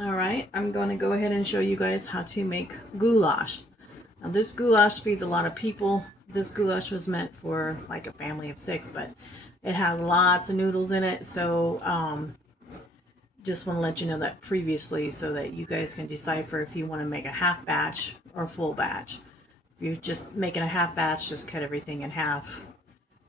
Alright, I'm going to go ahead and show you guys how to make goulash. Now this goulash feeds a lot of people. This goulash was meant for like a family of 6, but it has lots of noodles in it, so just want to let you know that previously so that you guys can decipher if you want to make a half batch or a full batch. If you're just making a half batch, just cut everything in half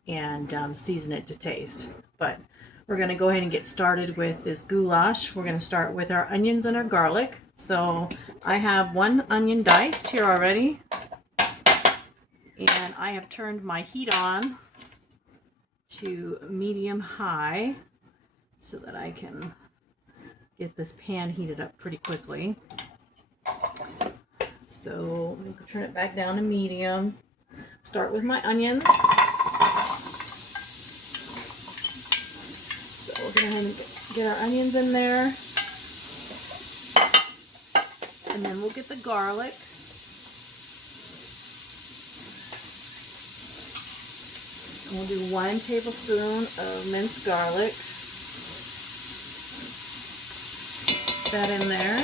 and season it to taste. But we're going to go ahead and get started with this goulash. We're going to start with our onions and our garlic. So I have 1 onion diced here already, and I have turned my heat on to medium high so that I can get this pan heated up pretty quickly. So I'm going to turn it back down to medium. Start with my onions. So we'll go ahead and get our onions in there. And then we'll get the garlic. And we'll do 1 tablespoon of minced garlic. That in there.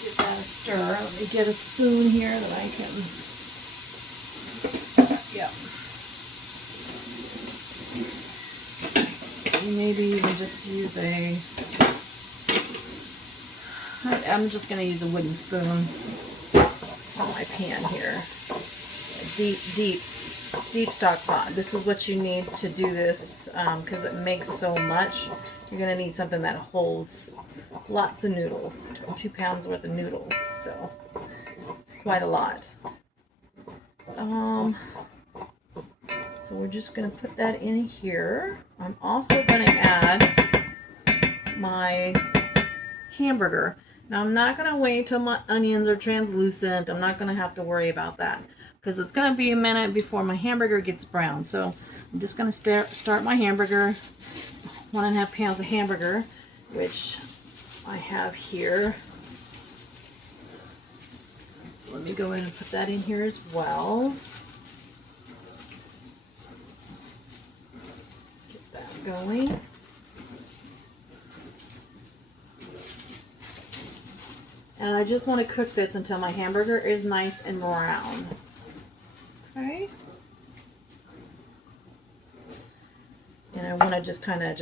Give that a stir. Let me get a spoon here that I can. Yep. Maybe even just use I'm just going to use a wooden spoon on my pan here. A deep stock pot. This is what you need to do this because it makes so much. You're going to need something that holds lots of noodles, 2 pounds worth of noodles, so it's quite a lot. So we're just going to put that in here. I'm also going to add my hamburger. Now I'm not going to wait till my onions are translucent. I'm not going to have to worry about that because it's going to be a minute before my hamburger gets brown. So I'm just going to start my hamburger, 1.5 pounds of hamburger, which I have here. So let me go in and put that in here as well. Get that going. And I just want to cook this until my hamburger is nice and brown. Okay. And I want to just kind of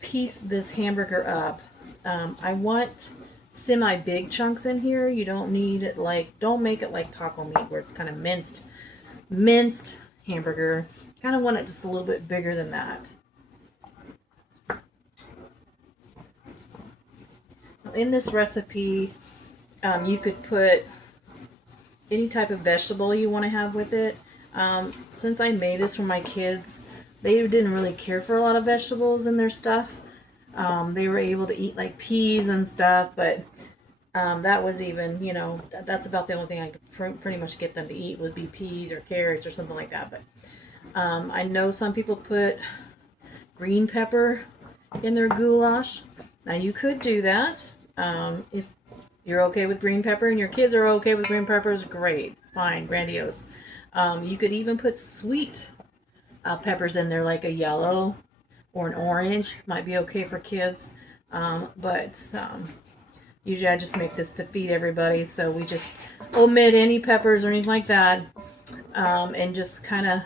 piece this hamburger up. I want semi-big chunks in here. You don't need it don't make it like taco meat where it's kind of minced hamburger. Kind of want it just a little bit bigger than that. In this recipe, you could put any type of vegetable you want to have with it. Since I made this for my kids, they didn't really care for a lot of vegetables in their stuff. They were able to eat like peas and stuff, but that was even, that's about the only thing I could pretty much get them to eat would be peas or carrots or something like that. But I know some people put green pepper in their goulash. Now you could do that. If you're okay with green pepper and your kids are okay with green peppers, great, fine, grandiose. You could even put sweet peppers in there, like a yellow or an orange. Might be okay for kids, but usually I just make this to feed everybody, so we just omit any peppers or anything like that, and just kind of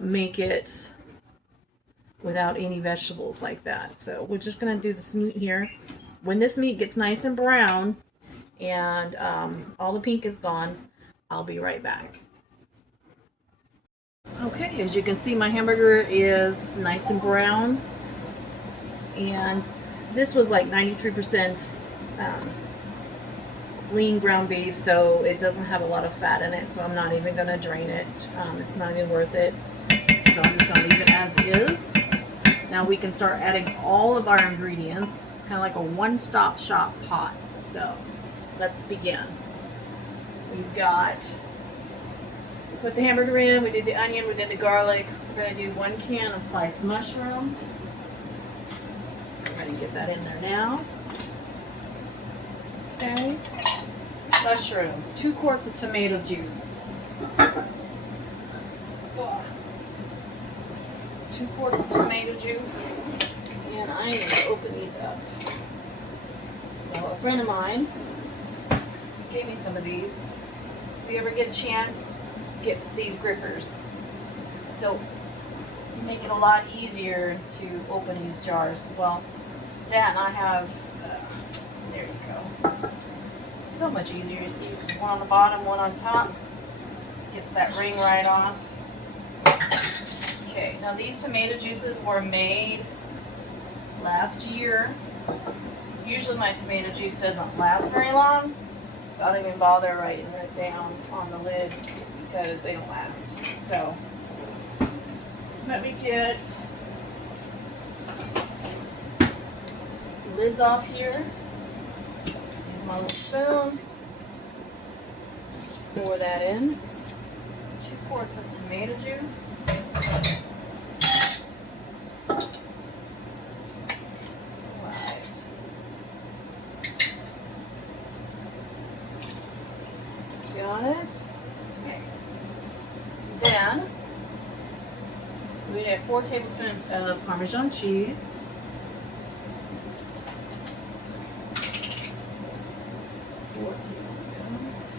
make it without any vegetables like that. So we're just going to do this meat here. When this meat gets nice and brown and all the pink is gone, I'll be right back. Okay, as you can see, my hamburger is nice and brown, and this was like 93% lean ground beef, so it doesn't have a lot of fat in it, so I'm not even going to drain it. It's not even worth it, so I'm just going to leave it as is. Now we can start adding all of our ingredients. It's kind of like a one-stop shop pot. So let's begin. We've got, put the hamburger in, we did the onion, we did the garlic. We're going to do 1 can of sliced mushrooms. We're going to get that in there now. Okay. Mushrooms, 2 quarts of tomato juice. 2 quarts of tomato juice, and I'm going to open these up. So a friend of mine gave me some of these. If you ever get a chance, get these grippers. So make it a lot easier to open these jars. Well, that and I have, there you go. So much easier. You see, just one on the bottom, one on top. Gets that ring right off. Okay, now these tomato juices were made last year. Usually my tomato juice doesn't last very long, so I don't even bother writing it down on the lid because they don't last. So let me get the lids off here. Use my little spoon. Pour that in. 2 quarts of tomato juice. Right. Got it. Okay. Then we have 4 tablespoons of Parmesan cheese. 4 tablespoons.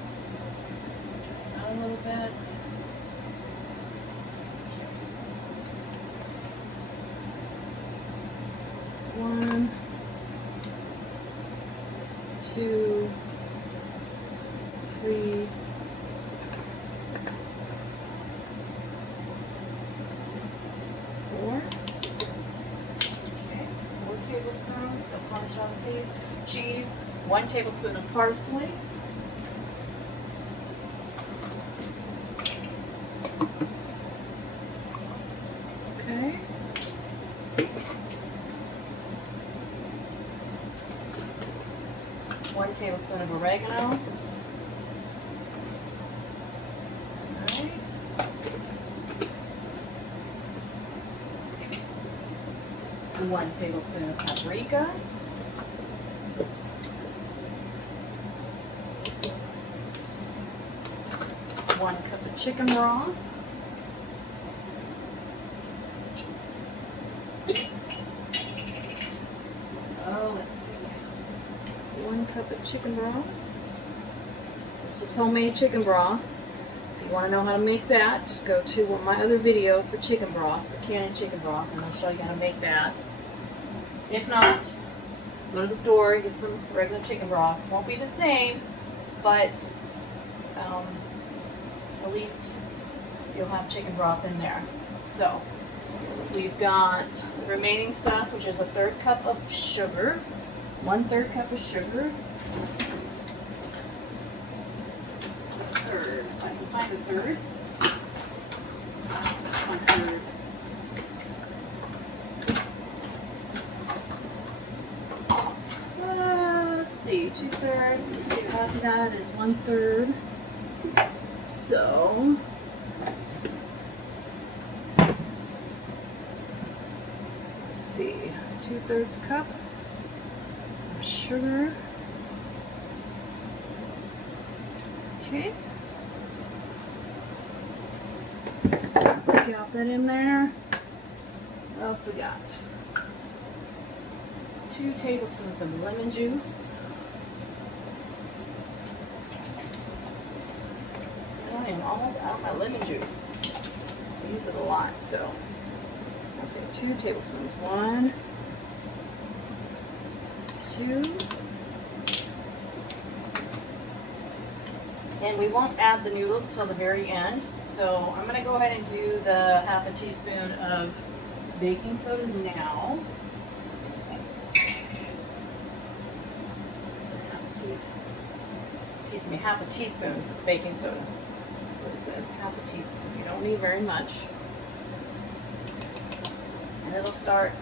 Out a little bit. 1, 2, 3, 4. Okay, 4 tablespoons of Parmesan cheese, 1 tablespoon of parsley. Okay. 1 tablespoon of oregano. Alright. 1 tablespoon of paprika. 1 cup of chicken broth. Let's see. 1 cup of chicken broth. This is homemade chicken broth. If you want to know how to make that, just go to my other video for chicken broth, for canning chicken broth, and I'll show you how to make that. If not, go to the store and get some regular chicken broth. Won't be the same, but at least you'll have chicken broth in there. So we've got the remaining stuff, which is a 1/3 cup of sugar, 1/3 cup of sugar. 1/3, if I can find a third. 1/3. Let's see, 2/3. Let's see, half of that is 1/3. So let's see, 2/3 cup of sugar. Okay. Got that in there. What else we got? 2 tablespoons of lemon juice. I am almost out of my lemon juice. I use it a lot, so. Okay, 2 tablespoons. 1, 2. And we won't add the noodles till the very end. So I'm going to go ahead and do the 1/2 teaspoon of baking soda now. Excuse me, 1/2 teaspoon baking soda. That's what it says, 1/2 teaspoon. You don't need very much. And it'll start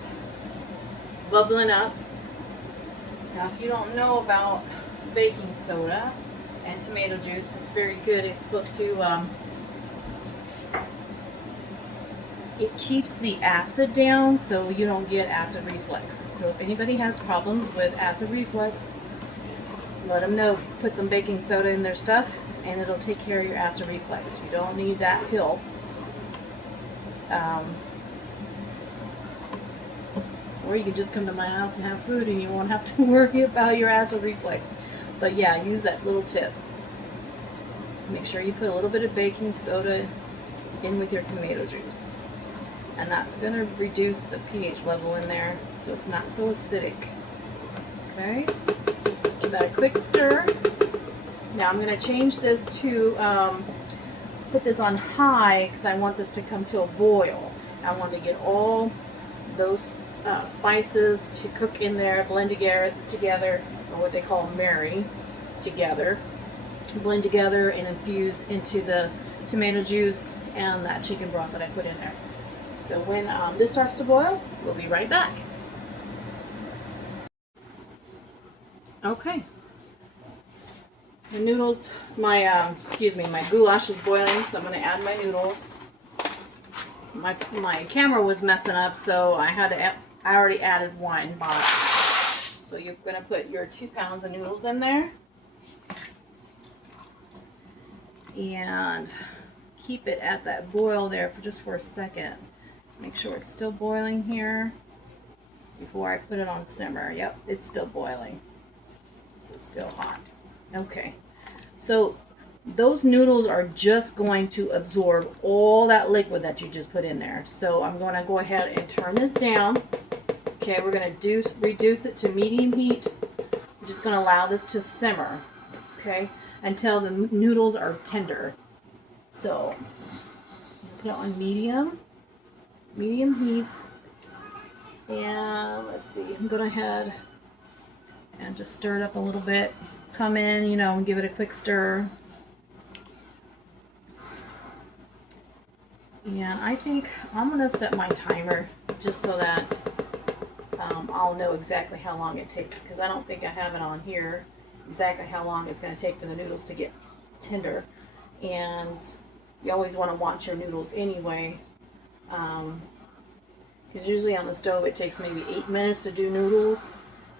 bubbling up. Now if you don't know about baking soda and tomato juice, it's very good. It's supposed to, it keeps the acid down so you don't get acid reflux. So if anybody has problems with acid reflux, let them know. Put some baking soda in their stuff and it'll take care of your acid reflux. You don't need that pill. Or you can just come to my house and have food and you won't have to worry about your acid reflux. But yeah, use that little tip. Make sure you put a little bit of baking soda in with your tomato juice. And that's going to reduce the pH level in there so it's not so acidic. Okay? Give that a quick stir. Now I'm going to change this to, put this on high because I want this to come to a boil. I want to get all those spices to cook in there, blend together, or what they call marry together. Blend together and infuse into the tomato juice and that chicken broth that I put in there. So when this starts to boil, we'll be right back. Okay. The noodles, my goulash is boiling, so I'm going to add my noodles. My camera was messing up, so I already added one box. So you're going to put your 2 pounds of noodles in there. And keep it at that boil there for a second. Make sure it's still boiling here before I put it on simmer. Yep, it's still boiling. This is still hot. Okay, so those noodles are just going to absorb all that liquid that you just put in there. So I'm going to go ahead and turn this down. Okay, we're going to reduce it to medium heat. I'm just going to allow this to simmer, okay, until the noodles are tender. So put it on medium heat, and let's see, I'm going ahead and just stir it up a little bit. Come in, and give it a quick stir. And I think I'm going to set my timer just so that I'll know exactly how long it takes, because I don't think I have it on here exactly how long it's going to take for the noodles to get tender. And you always want to watch your noodles anyway, because usually on the stove it takes maybe 8 minutes to do noodles.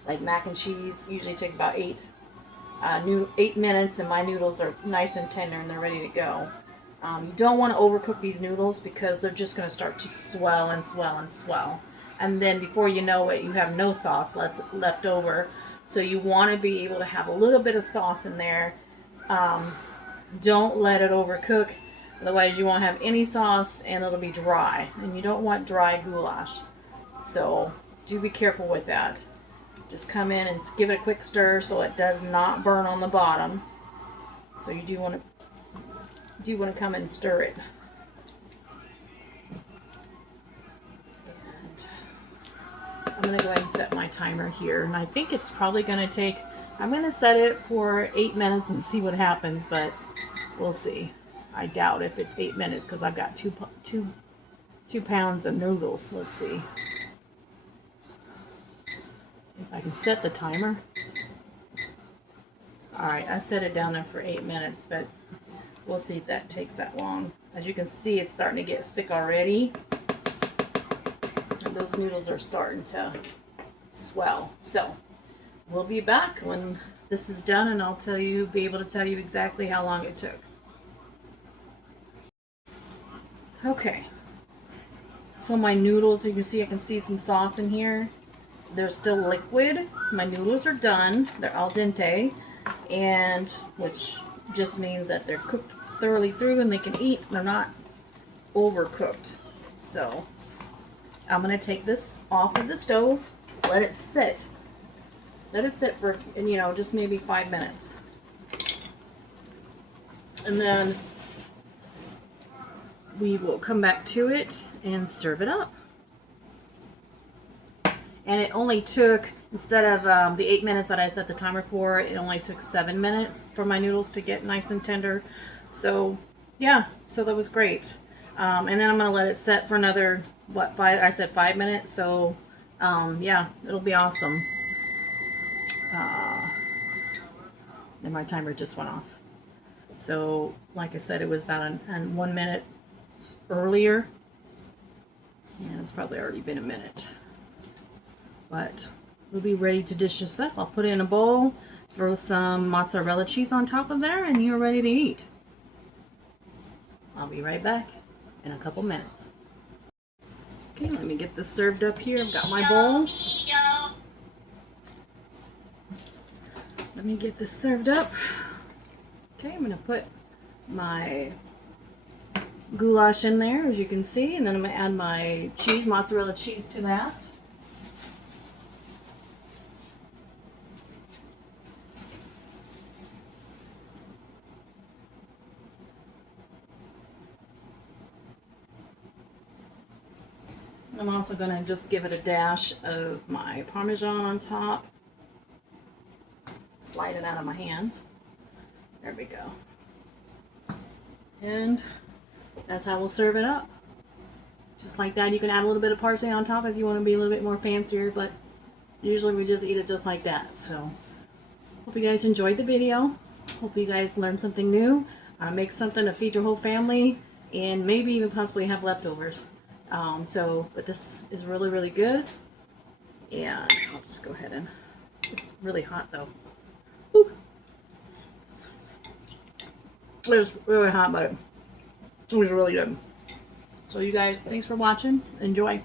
Like mac and cheese usually takes about 8 minutes, and my noodles are nice and tender and they're ready to go. You don't want to overcook these noodles because they're just going to start to swell and swell and swell. And then before you know it, you have no sauce left over. So you want to be able to have a little bit of sauce in there. Don't let it overcook. Otherwise you won't have any sauce and it'll be dry. And you don't want dry goulash. So do be careful with that. Just come in and give it a quick stir so it does not burn on the bottom. So you do want to come in and stir it. And I'm going to go ahead and set my timer here. And I think it's probably going to take, I'm going to set it for 8 minutes and see what happens, but we'll see. I doubt if it's 8 minutes because I've got two pounds of noodles. So let's see if I can set the timer. Alright, I set it down there for 8 minutes, but we'll see if that takes that long. As you can see, it's starting to get thick already. And those noodles are starting to swell. So, we'll be back when this is done, and I'll be able to tell you exactly how long it took. Okay. So my noodles, you can see, I can see some sauce in here. They're still liquid. My noodles are done. They're al dente, and which just means that they're cooked thoroughly through and they can eat. They're not overcooked. So I'm going to take this off of the stove, let it sit. Let it sit for, just maybe 5 minutes. And then we will come back to it and serve it up. And it only took, instead of the 8 minutes that I set the timer for, it only took 7 minutes for my noodles to get nice and tender. So, yeah, so that was great. And then I'm going to let it set for another, 5 minutes. So, yeah, it'll be awesome. And my timer just went off. So, like I said, it was about 1 minute earlier. And it's probably already been a minute. But we'll be ready to dish this up. I'll put it in a bowl, throw some mozzarella cheese on top of there, and you're ready to eat. I'll be right back in a couple minutes. Okay, let me get this served up here. I've got my bowl. Let me get this served up. Okay, I'm going to put my goulash in there, as you can see, and then I'm going to add my cheese, mozzarella cheese, to that. I'm also going to just give it a dash of my Parmesan on top. Slide it out of my hands. There we go. And that's how we'll serve it up. Just like that. You can add a little bit of parsley on top if you want to be a little bit more fancier, but usually we just eat it just like that. So, hope you guys enjoyed the video. Hope you guys learned something new. Make something to feed your whole family, and maybe even possibly have leftovers. But this is really, really good. And I'll just go ahead and, it's really hot though. Woo. It's really hot, but it was really good. So you guys, thanks for watching. Enjoy.